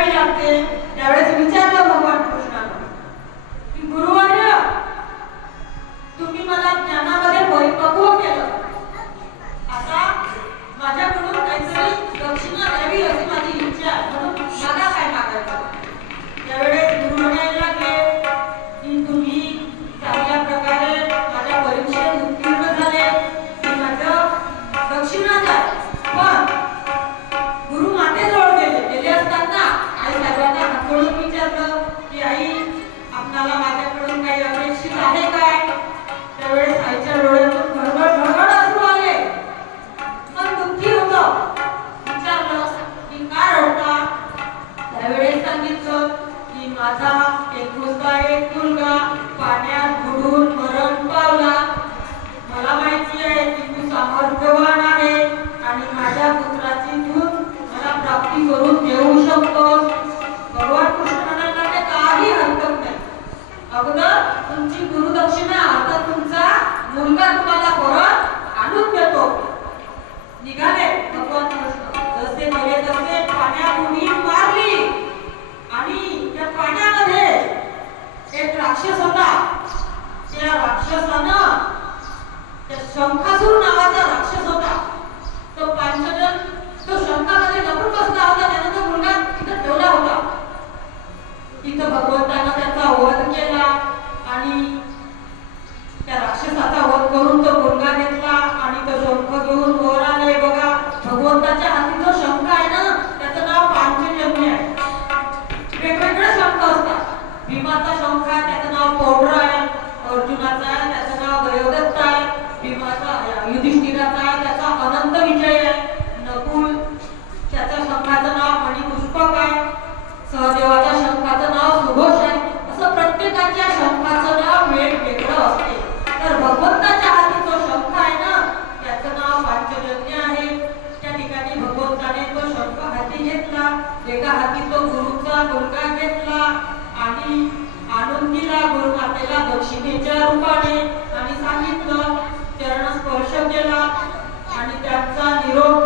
करावी लागते त्यावेळेस विचारलं भगवान कृष्णानं की गुरुवर्य तुम्ही मला ज्ञानामध्ये परिपक्व केलं. आता माझ्याकडून काहीतरी दक्षिणा द्यावी अशी माझी इच्छा म्हणून आपणाला माझ्याकडून काही अपेक्षित आहे काय? त्यावेळेस आईच्या डोळ्यातून आले. मन दुःखी होत. विचारलं की का रडता? त्यावेळेस सांगितलं की माझा एकुलता एक मुलगा. पाण्यात बुडून अगोदर तुमची गुरुदक्षिणा आता तुमचा मुलगा तुम्हाला परत आणून देतो. निघाले भगवान कृष्ण. जसे गेले तसे पाण्याभूमी मारली आणि त्या पाण्यामध्ये एक राक्षस होता. त्या राक्षसानं त्या शंखासूर नावाचा त्याचं आहे. अर्जुनाचा आहे त्याचं नाव दयोदत्त आहे भीमाचा युधिष्ठिराचा आहे त्याचा अनंत विजय आहे. नकुल त्याच्या शंखाचं नाव मणिपुष्पक आहे. सहदेवाच्या शंखाचं नाव सुघोष आहे. असं प्रत्येकाच्या शंखाचं नाव वेगवेगळं असते. तर भगवंताच्या हाती जो शंख आहे ना त्याचं नाव पांचजन्य आहे. त्या ठिकाणी भगवंताने तो शंख हाती घेतला. एका हाती तो गुरुचा मुलगा घेतला आणि आणून दिला गुरुमातेला दक्षिणेच्या रूपाने आणि सांगितलं चरण स्पर्श केला आणि त्यांचा निरोप